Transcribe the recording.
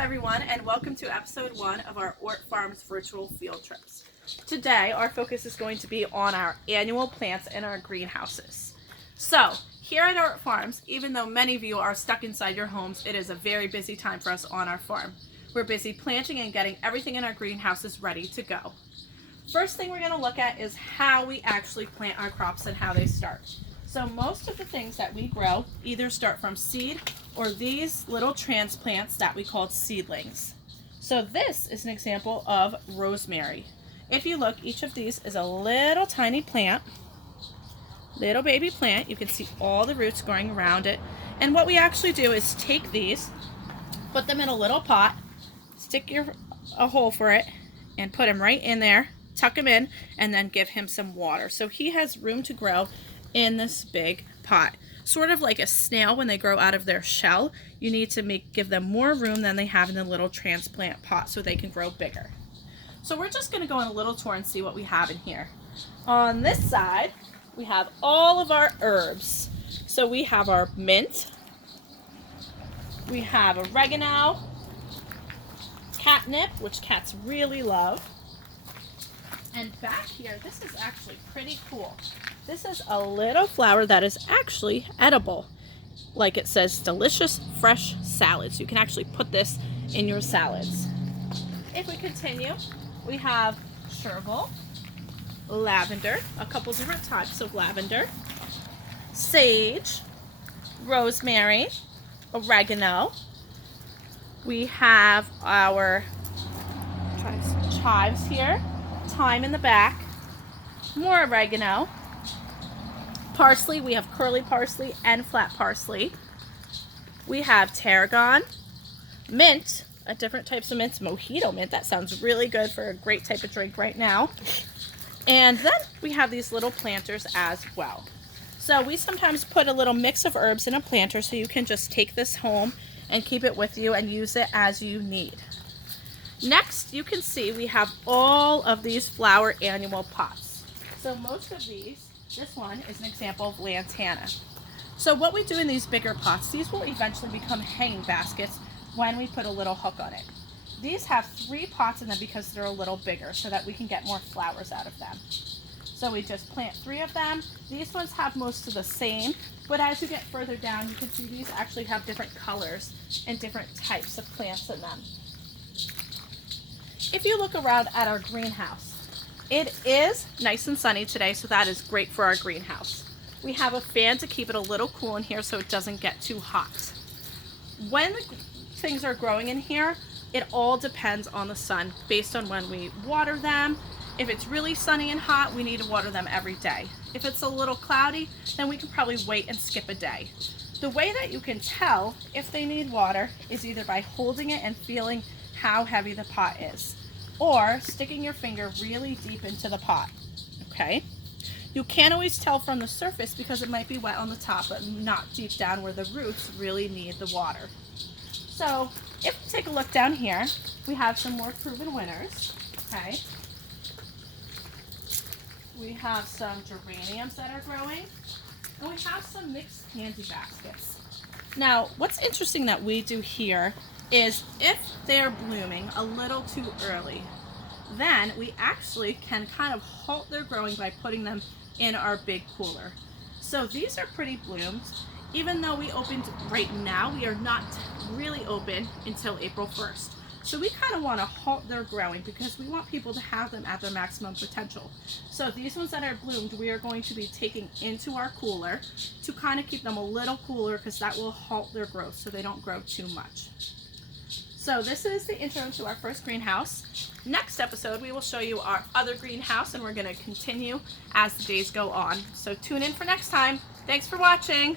everyone, and welcome to episode 1 of our Ort Farms virtual field trips. Today our focus is going to be on our annual plants in our greenhouses. So here at Ort Farms, even though many of you are stuck inside your homes, it is a very busy time for us on our farm. We're busy planting and getting everything in our greenhouses ready to go. First thing we're going to look at is how we actually plant our crops and how they start. So most of the things that we grow either start from seed or these little transplants that we call seedlings. So this is an example of rosemary. If you look, each of these is a little tiny plant, little baby plant. You can see all the roots growing around it. And what we actually do is take these, put them in a little pot, stick a hole for it, and put him right in there, tuck him in, and then give him some water. So he has room to grow in this big pot. Sort of like a snail when they grow out of their shell, you need to give them more room than they have in the little transplant pot so they can grow bigger. So we're just going to go on a little tour and see what we have in here. On this side, we have all of our herbs. So we have our mint, we have oregano, catnip, which cats really love. And back here, this is actually pretty cool. This is a little flower that is actually edible. Like it says, delicious fresh salads. You can actually put this in your salads. If we continue, we have chervil, lavender, a couple different types of lavender, sage, rosemary, oregano. We have our chives here, thyme in the back, more oregano, parsley. We have curly parsley and flat parsley. We have tarragon, mint, different types of mints, mojito mint. That sounds really good for a great type of drink right now. And then we have these little planters as well. So we sometimes put a little mix of herbs in a planter so you can just take this home and keep it with you and use it as you need. Next, you can see we have all of these flower annual pots. So most of these, this one is an example of lantana. So what we do in these bigger pots, these will eventually become hanging baskets when we put a little hook on it. These have 3 pots in them because they're a little bigger so that we can get more flowers out of them. So we just plant 3 of them. These ones have most of the same, but as you get further down, you can see these actually have different colors and different types of plants in them. If you look around at our greenhouse, it is nice and sunny today, so that is great for our greenhouse. We have a fan to keep it a little cool in here so it doesn't get too hot. When the things are growing in here, it all depends on the sun based on when we water them. If it's really sunny and hot, we need to water them every day. If it's a little cloudy, then we can probably wait and skip a day. The way that you can tell if they need water is either by holding it and feeling how heavy the pot is, or sticking your finger really deep into the pot, okay? You can't always tell from the surface because it might be wet on the top, but not deep down where the roots really need the water. So if we take a look down here, we have some more proven winners, okay? We have some geraniums that are growing, and we have some mixed pansy baskets. Now, what's interesting that we do here is if they're blooming a little too early, then we actually can kind of halt their growing by putting them in our big cooler. So these are pretty bloomed. Even though we opened right now, we are not really open until April 1st. So we kind of want to halt their growing because we want people to have them at their maximum potential. So these ones that are bloomed, we are going to be taking into our cooler to kind of keep them a little cooler because that will halt their growth so they don't grow too much. So this is the intro to our first greenhouse. Next episode, we will show you our other greenhouse, and we're going to continue as the days go on. So tune in for next time. Thanks for watching.